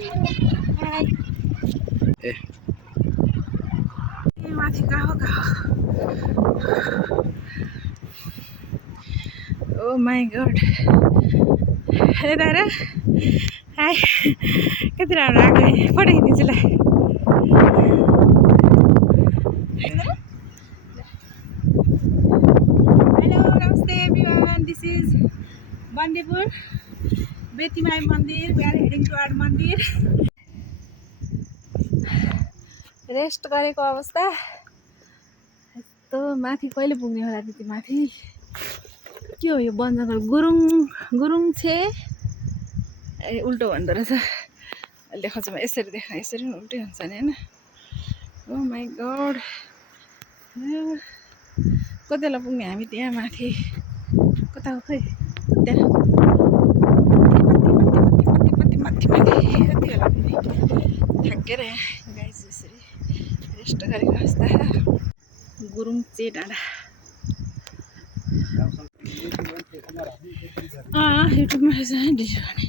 हाय ए माथि कहाँ ओ my God हे दादा हाय कति राम्रो आएको पठाइदिन्छु ल हेलो नमस्ते everyone this is Bandipur Betimai Mandir we are heading to our mandir rest गरेको अवस्था यस्तो माथि कहिले पुग्ने होला त्यति माथि के हो यो वन जङ्गल गुरुङ छे ए उल्टो भन्दो रहेछ अहिले देखाउँछु म यसरी देखा यसरी पनि उल्टै हुन्छ नि होइन ओ माई गॉड कति बेला पुग्ने हामी त्यहाँ माथि कता हो खै त्यहाँ माथि कति बेला पुग्ने थाकेर यहाँ गाइस यसरी रेस्ट गरेको अवस्था गुरुङ चे डाँडा युट्युबमा रहेछ है डिजो गर्ने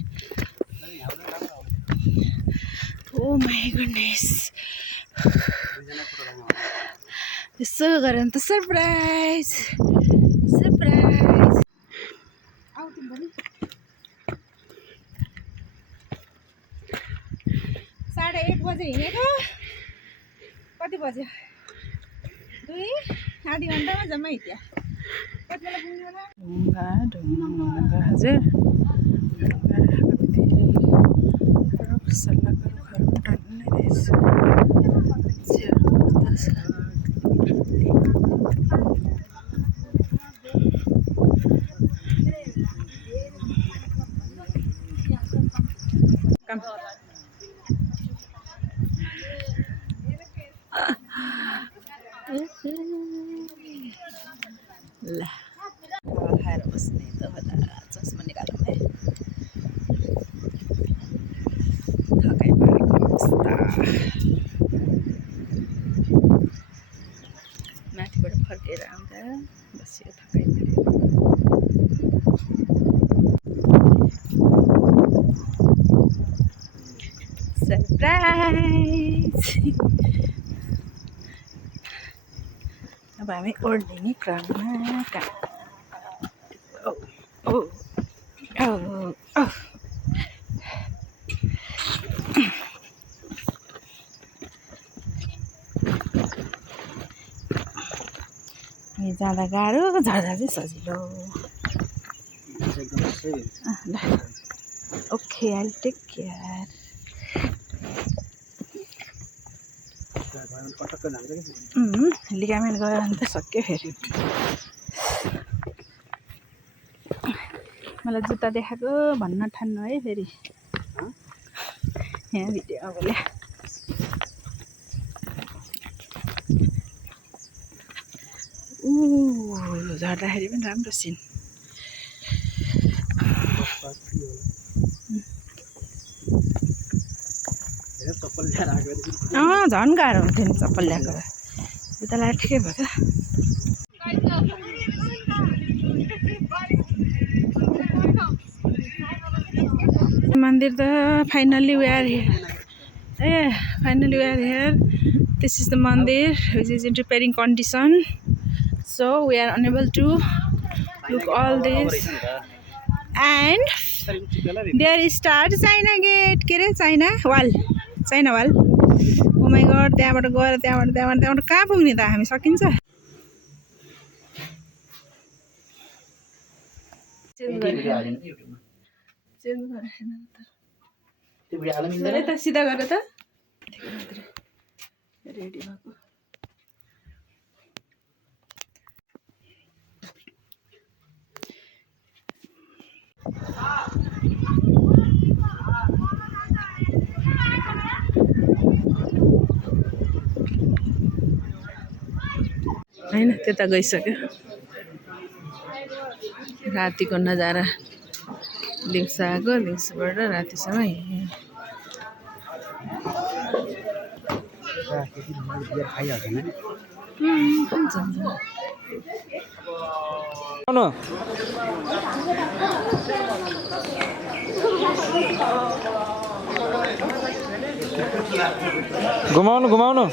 ओ माई गुडनेस यसो गऱ्यो भने त सरप्राइज आऊ तिमी 8:30 बजे हिँडेको कति बज्यो 2 आधी घन्टामा जम्मा हिँड्यो कति बेला पुग्ने होला ढुङ्गा हजुर सल्लाहको रुखहरू टान्ने रहेछ ल खाएर बस्ने त होला चस्मा निकालौँ है थकाइ पारेको अवस्था माथिबाट फर्केर आउँदा बस्यो थकाइ पारेको सरप्राइज अब हामी ओर्लिने क्रममा जाँदा गाह्रो झर्दा चाहिँ सजिलो ल okay I take care ligament गयो भने त सक्यो फेरि मलाई जुत्ता देखाएको भन्न ठान्नु है फेरि यहाँ भिडियोमा बोले झर्दाखेरि पनि राम्रो सिन झन् गाह्रो हुन्थ्यो नि चप्पल ल्याएको जुत्ता लगाएर ठिकै भयो त मन्दिर त finally we are here this is the mandir which is in repairing condition, so we are unable to look all this and there starts China gate के रे China wall oh my god त्यहाँबाट गएर त्यहाँबाट कहाँ पुग्ने त हामी सकिन्छ यता सिधा गर त रेडी भएको हैन त्यता गइसक्यो रातिको नजारा दिउँसो आएको दिउँसोबाट रातिसम्म हिँड्यो घुमाउनु घुमाउनु